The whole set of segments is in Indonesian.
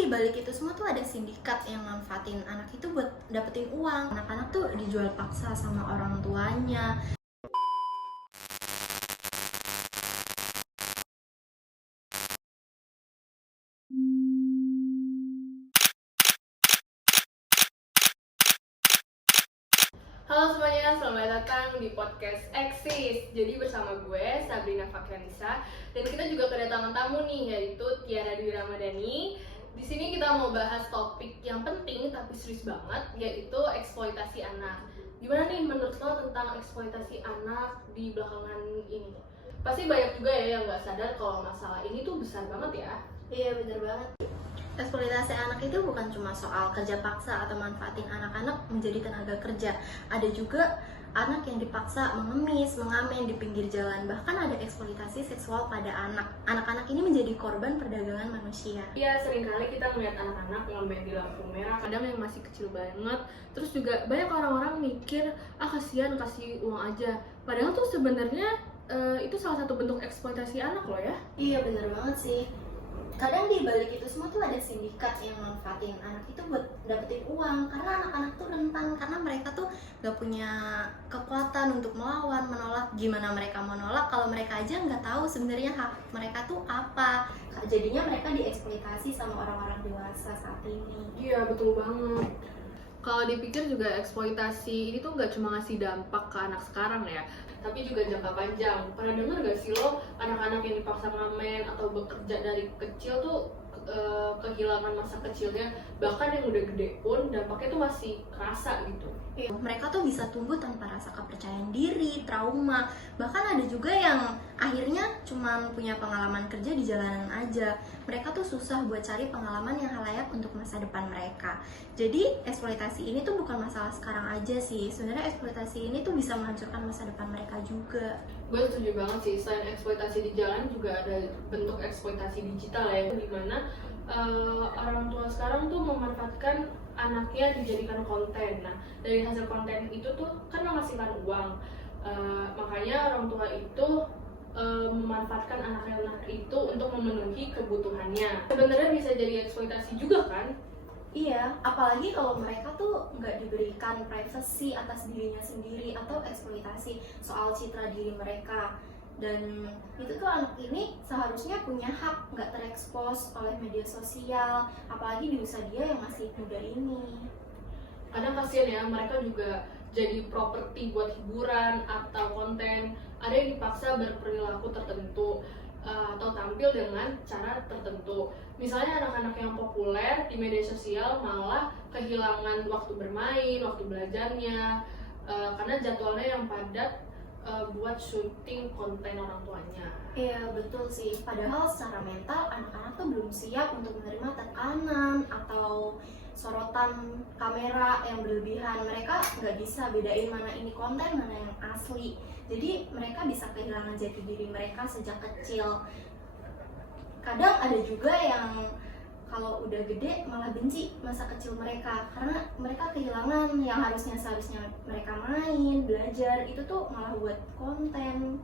di balik itu semua tuh ada sindikat yang manfaatin anak itu buat dapetin uang. Anak-anak tuh dijual paksa sama orang tuanya. Halo semuanya, selamat datang di podcast Eksis. Jadi bersama gue, Sabrina Fakranisa, dan kita juga kedatangan tamu nih, yaitu Tiara Dwi Ramadhani. Di sini kita mau bahas topik yang penting tapi serius banget, yaitu eksploitasi anak. Gimana nih menurut lo tentang eksploitasi anak di belakangan ini? Pasti banyak juga ya yang nggak sadar kalau masalah ini tuh besar banget ya. Iya, bener banget. Eksploitasi anak itu bukan cuma soal kerja paksa atau manfaatin anak-anak menjadi tenaga kerja. Ada juga anak yang dipaksa mengemis, mengamen di pinggir jalan. Bahkan ada eksploitasi seksual pada anak. Anak-anak ini menjadi korban perdagangan manusia. Iya, seringkali kita melihat anak-anak yang main di lampu merah, kadang yang masih kecil banget. Terus juga banyak orang-orang mikir, kasihan kasih uang aja. Padahal tuh sebenarnya itu salah satu bentuk eksploitasi anak loh ya. Iya, bener banget sih. Kadang di balik itu semua tuh ada sindikat yang manfaatin anak itu buat dapetin uang. Karena anak-anak tuh rentan, karena mereka tuh gak punya kekuatan untuk melawan, menolak. Gimana mereka mau nolak kalau mereka aja nggak tahu sebenarnya hak mereka tuh apa. Jadinya mereka dieksploitasi sama orang-orang dewasa saat ini. Iya, betul banget. Kalau dipikir juga eksploitasi ini tuh nggak cuma ngasih dampak ke anak sekarang ya, tapi juga jangka panjang. Pernah denger gak sih lo anak-anak yang dipaksa ngamen atau bekerja dari kecil tuh kehilangan masa kecilnya, bahkan yang udah gede pun dampaknya tuh masih kerasa gitu. Mereka tuh bisa tumbuh tanpa rasa kepercayaan diri, trauma. Bahkan ada juga yang akhirnya cuma punya pengalaman kerja di jalanan aja. Mereka tuh susah buat cari pengalaman yang layak untuk masa depan mereka. Jadi eksploitasi ini tuh bukan masalah sekarang aja sih. Sebenarnya eksploitasi ini tuh bisa menghancurkan masa depan mereka juga. Gue setuju banget sih, selain eksploitasi di jalan juga ada bentuk eksploitasi digital ya, dimana orang tua sekarang tuh memanfaatkan anaknya dijadikan konten. Nah, dari hasil konten itu tuh kan menghasilkan uang. Makanya orang tua itu memanfaatkan anak-anak itu untuk memenuhi kebutuhannya. Sebenarnya bisa jadi eksploitasi juga kan? Iya, apalagi kalau mereka tuh nggak diberikan privacy atas dirinya sendiri atau eksploitasi soal citra diri mereka. Dan itu tuh anak ini seharusnya punya hak nggak terekspos oleh media sosial, apalagi di usia dia yang masih muda ini. Kadang kasihan ya, mereka juga jadi properti buat hiburan atau konten. Ada yang dipaksa berperilaku tertentu atau tampil dengan cara tertentu. Misalnya anak-anak yang populer di media sosial malah kehilangan waktu bermain, waktu belajarnya, karena jadwalnya yang padat buat syuting konten orang tuanya. Iya, betul sih. Padahal secara mental anak-anak tuh belum siap untuk menerima tekanan atau sorotan kamera yang berlebihan. Mereka nggak bisa bedain mana ini konten, mana yang asli. Jadi mereka bisa kehilangan jati diri mereka sejak kecil. Kadang ada juga yang kalau udah gede malah benci masa kecil mereka karena mereka kehilangan yang seharusnya mereka main, belajar, itu tuh malah buat konten.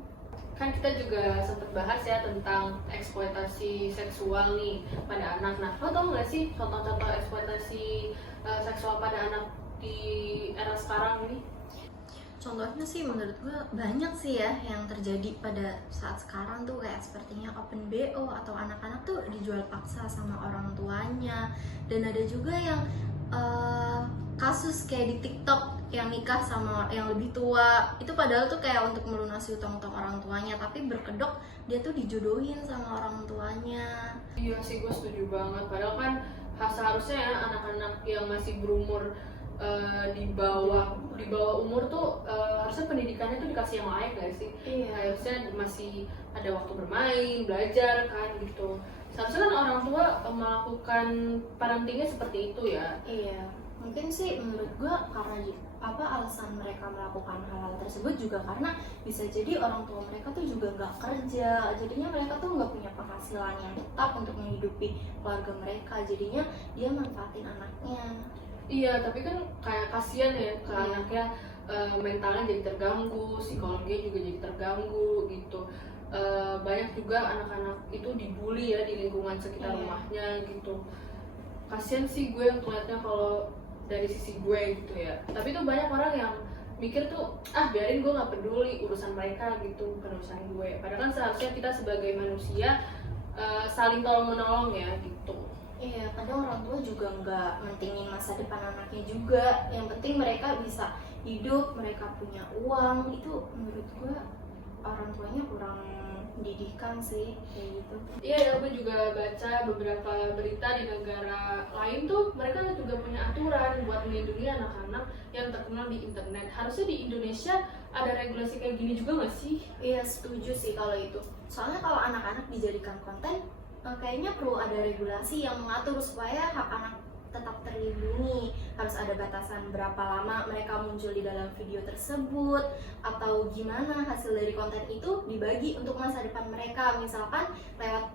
Kan kita juga sempat bahas ya tentang eksploitasi seksual nih pada anak. Nah, lo tau gak sih contoh-contoh eksploitasi seksual pada anak di era sekarang ini? Contohnya sih menurut gue banyak sih ya yang terjadi pada saat sekarang tuh, kayak sepertinya open BO atau anak-anak tuh dijual paksa sama orang tuanya. Dan ada juga yang kasus kayak di TikTok yang nikah sama yang lebih tua, itu padahal tuh kayak untuk melunasi utang-utang orang tuanya, tapi berkedok dia tuh dijodohin sama orang tuanya. Iya sih, gue setuju banget. Padahal kan seharusnya ya anak-anak yang masih berumur di bawah umur tuh harusnya pendidikannya tuh dikasih yang layak gak sih? Iya. Harusnya masih ada waktu bermain, belajar kan gitu. Seharusnya kan orang tua melakukan parentingnya seperti itu ya. Iya, mungkin sih menurut gue karena alasan mereka melakukan hal-hal tersebut juga karena bisa jadi orang tua mereka tuh juga nggak kerja, jadinya mereka tuh nggak punya penghasilan yang tetap untuk menghidupi keluarga mereka, jadinya dia manfaatin anaknya. Iya, tapi kan kayak kasihan ya ke anaknya, mentalnya jadi terganggu, psikologinya juga jadi terganggu gitu. Banyak juga anak-anak itu dibully ya di lingkungan sekitar rumahnya gitu. kasian sih gue ngeliatnya kalau dari sisi gue gitu ya. Tapi tuh banyak orang yang mikir tuh, biarin, gue nggak peduli urusan mereka gitu, bukan urusan gue. Padahal kan seharusnya kita sebagai manusia saling tolong menolong ya gitu. Iya, kadang orang tua juga nggak mentingin masa depan anaknya juga. Yang penting mereka bisa hidup, mereka punya uang. Itu menurut gue orang tuanya kurang pendidikan sih, kayak gitu. Iya ya, gue juga baca beberapa berita di negara lain tuh mereka juga punya aturan buat melindungi anak-anak yang terkenal di internet. Harusnya di Indonesia ada regulasi kayak gini juga nggak sih? Iya, setuju sih kalau itu. Soalnya kalau anak-anak dijadikan konten, kayaknya perlu ada regulasi yang mengatur supaya hak anak tetap terlindungi. Harus ada batasan berapa lama mereka muncul di dalam video tersebut, atau gimana hasil dari konten itu dibagi untuk masa depan mereka, misalkan lewat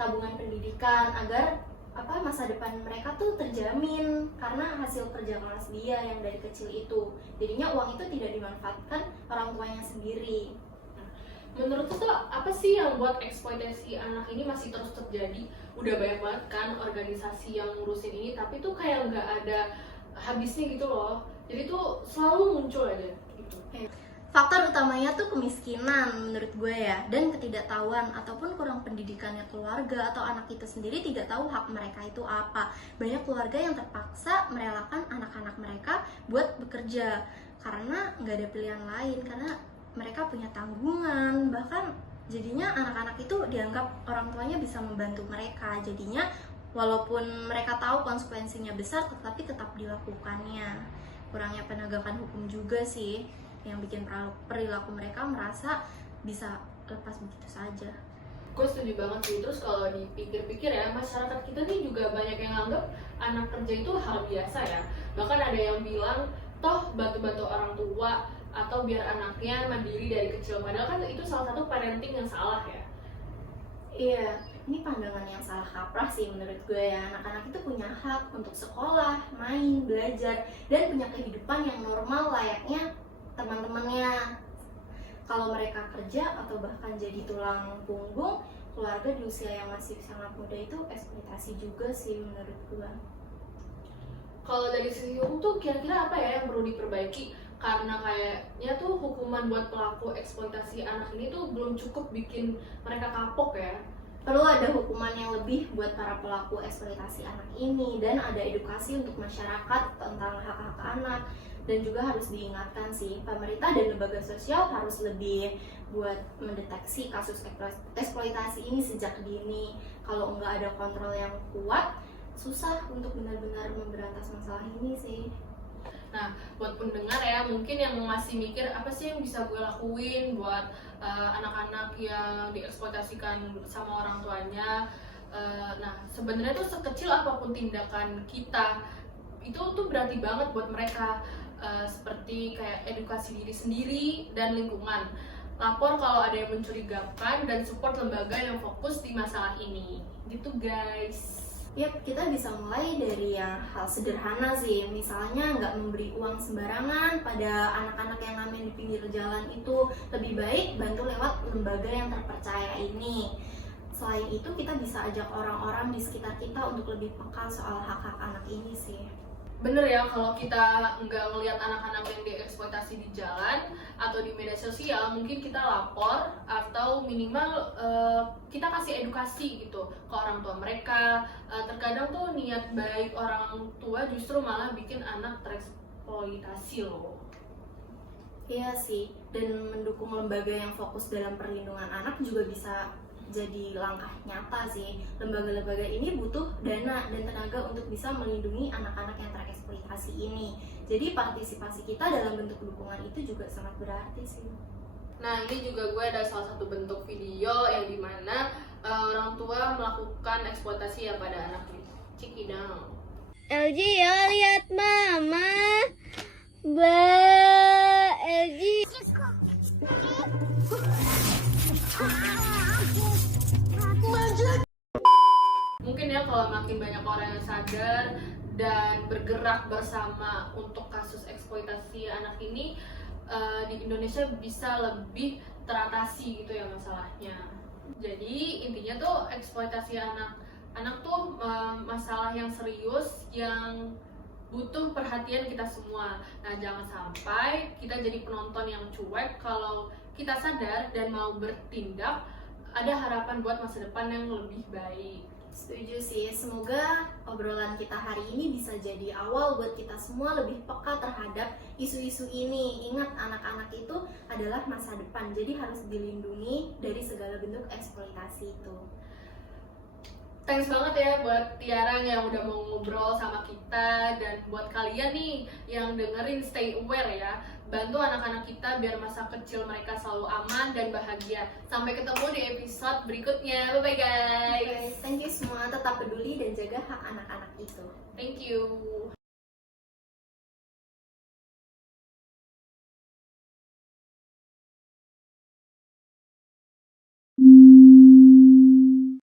tabungan pendidikan, agar masa depan mereka tuh terjamin karena hasil kerja keras dia yang dari kecil itu. Jadinya uang itu tidak dimanfaatkan orang tuanya sendiri. Menurut lo apa sih yang buat eksploitasi anak ini masih terus terjadi? Udah banyak banget kan organisasi yang ngurusin ini, tapi tuh kayak nggak ada habisnya gitu loh. Jadi tuh selalu muncul aja gitu. Faktor utamanya tuh kemiskinan menurut gue ya, dan ketidaktahuan ataupun kurang pendidikannya keluarga atau anak itu sendiri tidak tahu hak mereka itu apa. Banyak keluarga yang terpaksa merelakan anak-anak mereka buat bekerja karena nggak ada pilihan lain, karena mereka punya tanggungan. Bahkan jadinya anak-anak itu dianggap orang tuanya bisa membantu mereka. Jadinya walaupun mereka tahu konsekuensinya besar, tetapi tetap dilakukannya. Kurangnya penegakan hukum juga sih yang bikin perilaku mereka merasa bisa lepas begitu saja. Gue setuju banget sih. Terus kalau dipikir-pikir ya, masyarakat kita nih juga banyak yang anggap anak kerja itu hal biasa ya. Bahkan ada yang bilang, toh bantu-bantu orang tua atau biar anaknya mandiri dari kecil. Padahal kan itu salah satu parenting yang salah ya. Iya, ini pandangan yang salah kaprah sih menurut gue ya. Anak-anak itu punya hak untuk sekolah, main, belajar, dan punya kehidupan yang normal layaknya teman-temannya. Kalau mereka kerja atau bahkan jadi tulang punggung keluarga di usia yang masih sangat muda, itu eksploitasi juga sih menurut gue. Kalau dari sisi hukum tuh kira-kira apa ya yang perlu diperbaiki? Karena kayaknya tuh hukuman buat pelaku eksploitasi anak ini tuh belum cukup bikin mereka kapok ya. Perlu ada hukuman yang lebih buat para pelaku eksploitasi anak ini, dan ada edukasi untuk masyarakat tentang hak-hak anak. Dan juga harus diingatkan sih, pemerintah dan lembaga sosial harus lebih buat mendeteksi kasus eksploitasi ini sejak dini. Kalau nggak ada kontrol yang kuat, susah untuk benar-benar memberantas masalah ini sih. Nah, buat pendengar ya, mungkin yang masih mikir apa sih yang bisa gue lakuin buat anak-anak yang dieksploitasikan sama orang tuanya. Nah, sebenarnya tuh sekecil apapun tindakan kita, itu tuh berarti banget buat mereka. Seperti kayak edukasi diri sendiri dan lingkungan. Lapor kalau ada yang mencurigakan dan support lembaga yang fokus di masalah ini. Gitu guys. Yap, kita bisa mulai dari yang hal sederhana sih. Misalnya nggak memberi uang sembarangan pada anak-anak yang ngamen di pinggir jalan itu. Lebih baik bantu lewat lembaga yang terpercaya ini. Selain itu, kita bisa ajak orang-orang di sekitar kita untuk lebih peka soal hak-hak anak ini sih. Bener ya, kalau kita nggak ngelihat anak-anak yang dieksploitasi di jalan atau di media sosial, mungkin kita lapor atau minimal kita kasih edukasi gitu ke orang tua mereka. Terkadang tuh niat baik orang tua justru malah bikin anak tereksploitasi loh. Iya sih, dan mendukung lembaga yang fokus dalam perlindungan anak juga bisa jadi langkah nyata sih. Lembaga-lembaga ini butuh dana dan tenaga untuk bisa melindungi anak-anak yang tereksploitasi ini. Jadi partisipasi kita dalam bentuk dukungan itu juga sangat berarti sih. Nah, ini juga gue ada salah satu bentuk video yang dimana orang tua melakukan eksploitasi ya pada anaknya. Check it out. LG ya, lihat mama. LG. Mungkin ya kalau makin banyak orang yang sadar dan bergerak bersama untuk kasus eksploitasi anak ini di Indonesia bisa lebih teratasi gitu ya masalahnya. Jadi intinya tuh eksploitasi anak anak tuh masalah yang serius yang butuh perhatian kita semua. Nah, jangan sampai kita jadi penonton yang cuek. Kalau kita sadar dan mau bertindak, ada harapan buat masa depan yang lebih baik. Setuju sih, semoga obrolan kita hari ini bisa jadi awal buat kita semua lebih peka terhadap isu-isu ini. Ingat, anak-anak itu adalah masa depan, jadi harus dilindungi dari segala bentuk eksploitasi itu. Thanks banget ya buat Tiara yang udah mau ngobrol sama kita, dan buat kalian nih yang dengerin, stay aware ya. Bantu anak-anak kita biar masa kecil mereka selalu aman dan bahagia. Sampai ketemu di episode berikutnya. Bye-bye guys. Thank you semua, tetap peduli dan jaga hak anak-anak itu. Thank you.